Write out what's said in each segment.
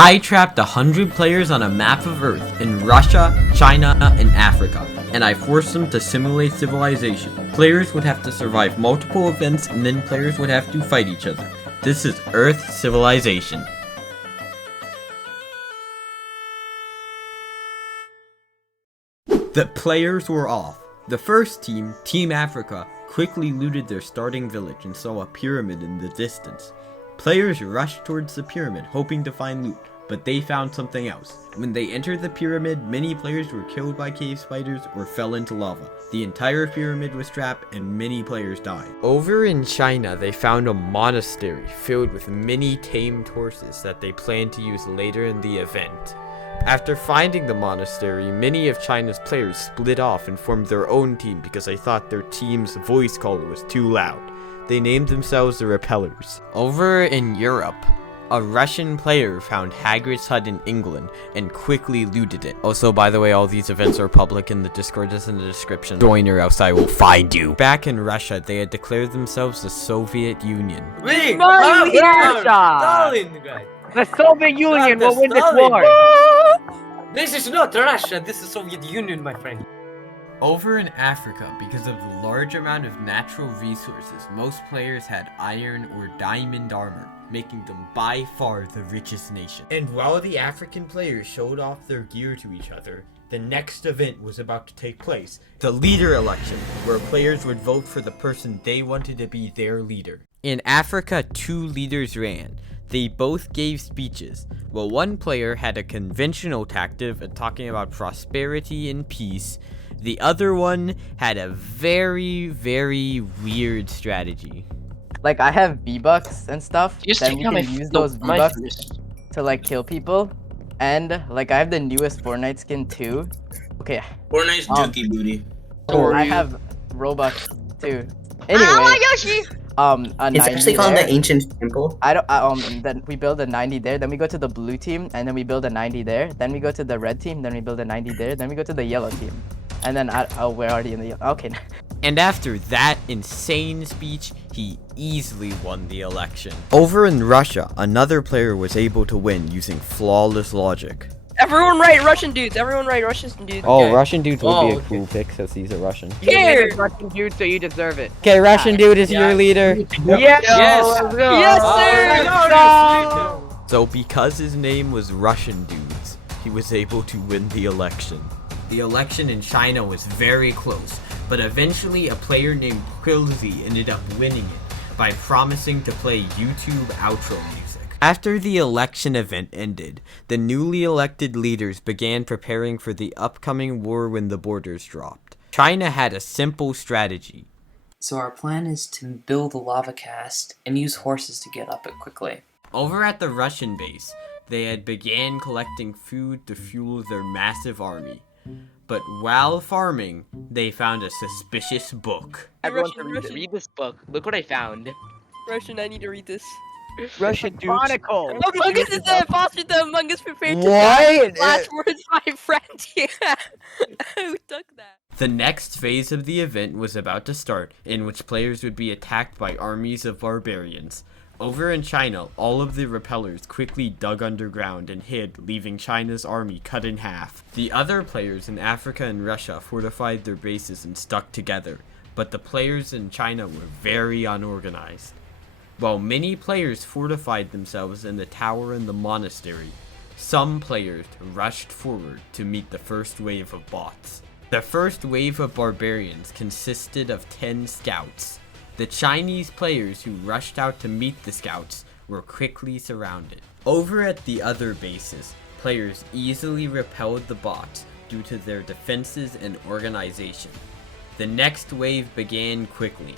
I trapped 100 players on a map of Earth in Russia, China, and Africa, and I forced them to simulate civilization. Players would have to survive multiple events, and then players would have to fight each other. This is Earth Civilization. The players were off. The first team, Team Africa, quickly looted their starting village and saw a pyramid in the distance. Players rushed towards the pyramid, hoping to find loot, but they found something else. When they entered the pyramid, many players were killed by cave spiders or fell into lava. The entire pyramid was trapped and many players died. Over in China, they found a monastery filled with many tamed horses that they planned to use later in the event. After finding the monastery, many of China's players split off and formed their own team because they thought their team's voice caller was too loud. They named themselves the Repellers. Over in Europe, a Russian player found Hagrid's hut in England and quickly looted it. Also, by the way, all these events are public and the Discord is in the description. Join or else I will find you. Back in Russia, they had declared themselves the Soviet Union. Wait, Russia! The Soviet Union will win this war! This is not Russia, this is Soviet Union, my friend. Over in Africa, because of the large amount of natural resources, most players had iron or diamond armor, making them by far the richest nation. And while the African players showed off their gear to each other, the next event was about to take place, the leader election, where players would vote for the person they wanted to be their leader. In Africa, 2 leaders ran. They both gave speeches. Well, one player had a conventional tactic of talking about prosperity and peace. The other one had a very, very weird strategy. Like, I have V-Bucks and stuff, then we can use those V-Bucks to, like, kill people. And, like, I have the newest Fortnite skin, too. Okay. Fortnite's dookie booty. I have Robux, too. Anyway, Yoshi! It's actually called the Ancient Temple. Then we build a 90 there, then we go to the blue team, and then we build a 90 there. Then we go to the red team, then we build a 90 there. Then we go to the yellow team. And then, we're already in the yellow. Okay. And after that insane speech, he easily won the election. Over in Russia, another player was able to win using flawless logic. Everyone write Russian dudes. Everyone write Russian dudes. Oh, okay. Russian dudes would be a cool pick since he's a Russian. Here! Russian dude, so you deserve it. Okay, Russian dude is your leader. Yes! Yes, sir! So because his name was Russian Dudes, he was able to win the election. The election in China was very close, but eventually a player named Quilzy ended up winning it by promising to play YouTube outro music. After the election event ended, the newly elected leaders began preparing for the upcoming war when the borders dropped. China had a simple strategy. So our plan is to build a lava cast and use horses to get up it quickly. Over at the Russian base, they had began collecting food to fuel their massive army. But while farming, they found a suspicious book. Everyone should read this book. Look what I found. Russian, I need to read this. Russian Chronicle. Among Us is the imposter that Among Us prepared to What? die. Last words, my friend. Yeah. Who took that? The next phase of the event was about to start, in which players would be attacked by armies of barbarians. Over in China, all of the repellers quickly dug underground and hid, leaving China's army cut in half. The other players in Africa and Russia fortified their bases and stuck together, but the players in China were very unorganized. While many players fortified themselves in the tower and the monastery, some players rushed forward to meet the first wave of bots. The first wave of barbarians consisted of 10 scouts. The Chinese players who rushed out to meet the scouts were quickly surrounded. Over at the other bases, players easily repelled the bots due to their defenses and organization. The next wave began quickly.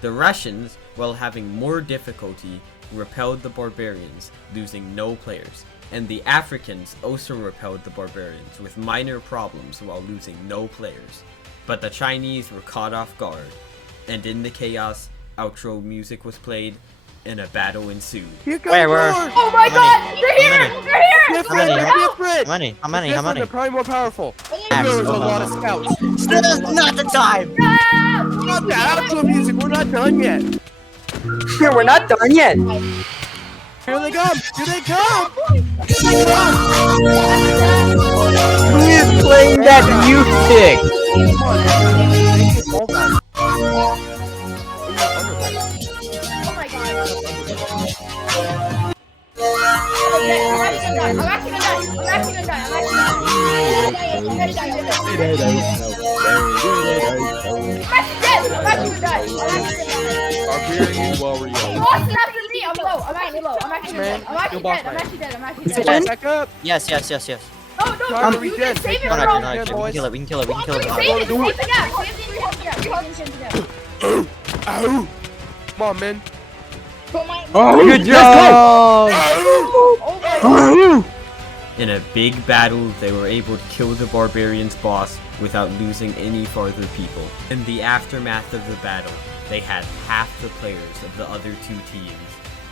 The Russians, while having more difficulty, repelled the barbarians, losing no players. And the Africans also repelled the barbarians with minor problems while losing no players. But the Chinese were caught off guard. And in the chaos, outro music was played, and a battle ensued. Wait, where? Oh my god! They're here! They're here! Different! How many? They're probably more powerful. There's a lot of scouts. Still not the time! Stop that outro music, we're not done yet. We're not done yet! Here they come! Here they come! Who is playing that music? I'm actually gonna die. I'm actually gonna die. I'm actually gonna die. Barbarian warrior. Boston after me. I'm low. I'm actually low. I'm actually dead. I'm actually dead. I'm actually dead. Back up! Yes. Oh no, you can save it, bro. We can kill it. We can kill it. Save it. Save the gap. Save the gap. Ow! Come on, man. Good job! In a big battle, they were able to kill the Barbarian's boss without losing any farther people. In the aftermath of the battle, they had half the players of the other two teams.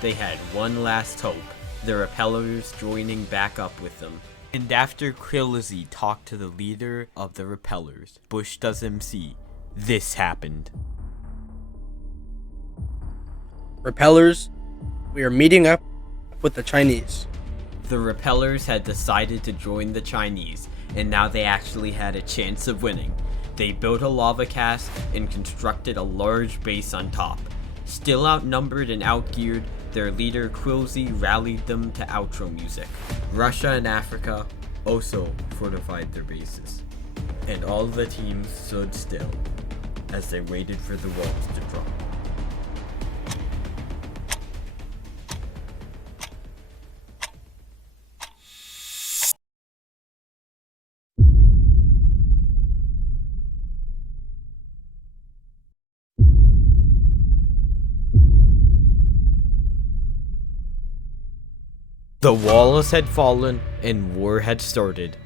They had one last hope, the Repellers joining back up with them. And after Krillzy talked to the leader of the Repellers, Bush Does MC, this happened. Repellers, we are meeting up with the Chinese. The Repellers had decided to join the Chinese, and now they actually had a chance of winning. They built a lava cast and constructed a large base on top. Still outnumbered and outgeared, their leader Krillzy rallied them to outro music. Russia and Africa also fortified their bases, and all the teams stood still as they waited for the walls to drop. The walls had fallen and war had started.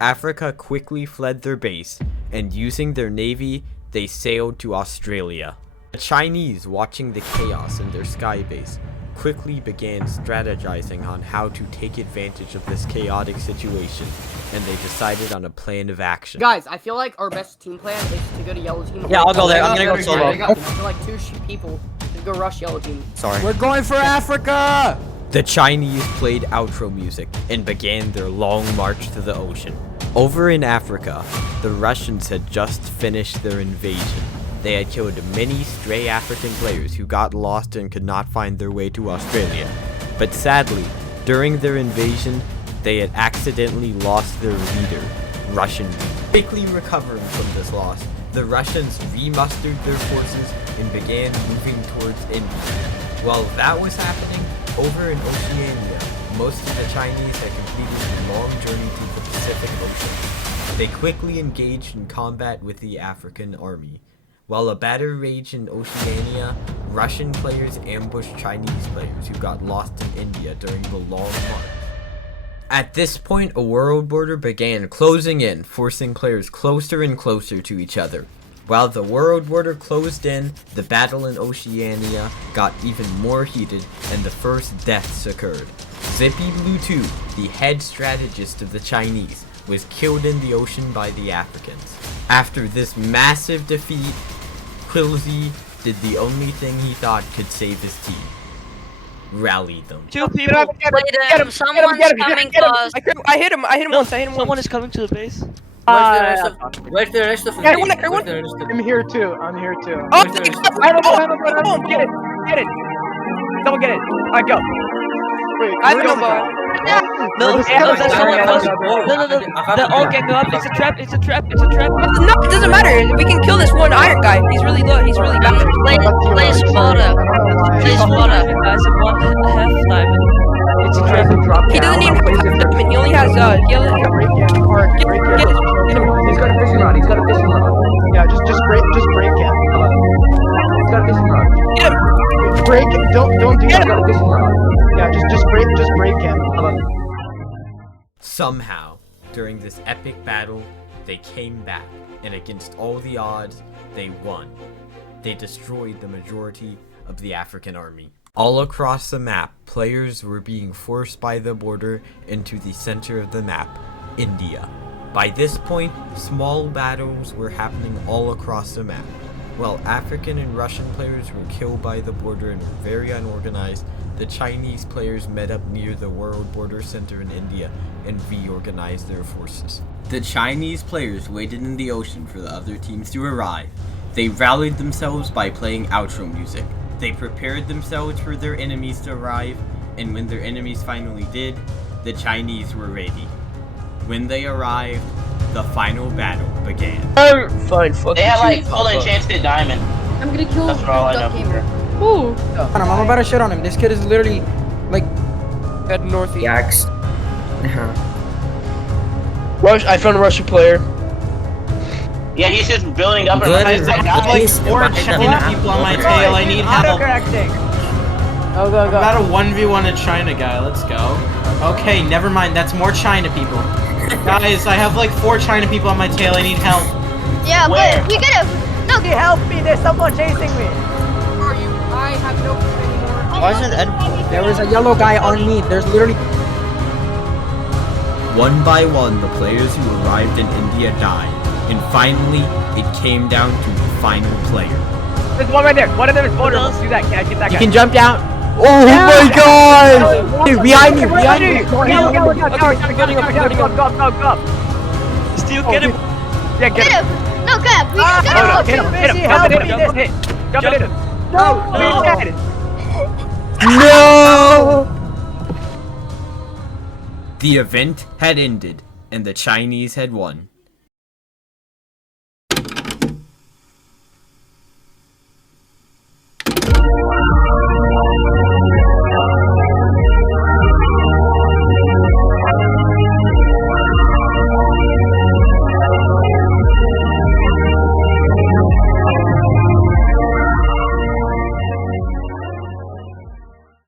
Africa quickly fled their base, and using their navy, they sailed to Australia. The Chinese, watching the chaos in their sky base, quickly began strategizing on how to take advantage of this chaotic situation, and they decided on a plan of action. Guys, I feel like our best team plan is to go to yellow team. Yeah, I'll go there. I'm gonna go solo. I feel like two people to go rush yellow team. Sorry. We're going for Africa! The Chinese played outro music and began their long march to the ocean. Over in Africa, the Russians had just finished their invasion. They had killed many stray African players who got lost and could not find their way to Australia. But sadly, during their invasion, they had accidentally lost their leader, Russian. Quickly recovering from this loss, the Russians remustered their forces and began moving towards India. While that was happening, over in Oceania, most of the Chinese had completed the long journey to the Pacific Ocean. They quickly engaged in combat with the African army. While a battle raged in Oceania, Russian players ambushed Chinese players who got lost in India during the long march. At this point, a world border began closing in, forcing players closer and closer to each other. While the world border closed in, the battle in Oceania got even more heated and the first deaths occurred. Zippy Blue 2, the head strategist of the Chinese, was killed in the ocean by the Africans. After this massive defeat, Krillzy did the only thing he thought could save his team. Rally them. Two people. Get him. Someone's coming to us. I hit him once. Someone is coming to the base. Where's the rest of them? I'm here too. Oh, get it. Someone get it. Alright, go. Wait, I don't know, bro. No, they'll all gang up. It's a trap. No, it doesn't matter. We can kill this one iron guy. He's really low. He's really bad. Play spotter. Guys, at 1/2 diamond. It's a trap. He doesn't even have diamond. He only has get him. He's got a fishing rod. Yeah, just break him. He's got a fishing rod. Get him. Break him. Don't do Get that. him. He's got a fishing rod. Yeah, just break him. Somehow, during this epic battle, they came back, and against all the odds, they won. They destroyed the majority of the African army. All across the map, players were being forced by the border into the center of the map, India. By this point, small battles were happening all across the map. While African and Russian players were killed by the border and were very unorganized, the Chinese players met up near the World Border Center in India and reorganized their forces. The Chinese players waited in the ocean for the other teams to arrive. They rallied themselves by playing outro music. They prepared themselves for their enemies to arrive, and when their enemies finally did, the Chinese were ready. When they arrived, the final battle began. Fine, fuck They have like full enchanted diamond. I'm gonna kill That's all I know. Duck Gamer. Ooh. I'm about to shit on him. This kid is literally like Head northeast. Yaks. I found a Russian player. Yeah, he's just building up. Good. And I got like 4 China people on my tail. I need help. Go, go, go. About a 1v1 a China guy. Let's go. Okay, never mind. That's more China people. Guys, I have like 4 China people on my tail. I need help. Yeah, Where? but we gotta. No, Help me! There's someone chasing me. I have no clue anymore. Why isn't Ed? There was a yellow guy on me. There's literally. One by one, the players who arrived in India died, and finally, it came down to the final player. There's one right there. One of them is vulnerable. Do that. Can I get that guy? You can jump down. Oh my god! Dude, behind you, behind you! Go, Still get him. Yeah, get him. No, good. We Oh, gotta no, go hit him, to- hit him. Jump it in him. Jump it in him. No! He's dead. No! The event had ended, and the Chinese had won.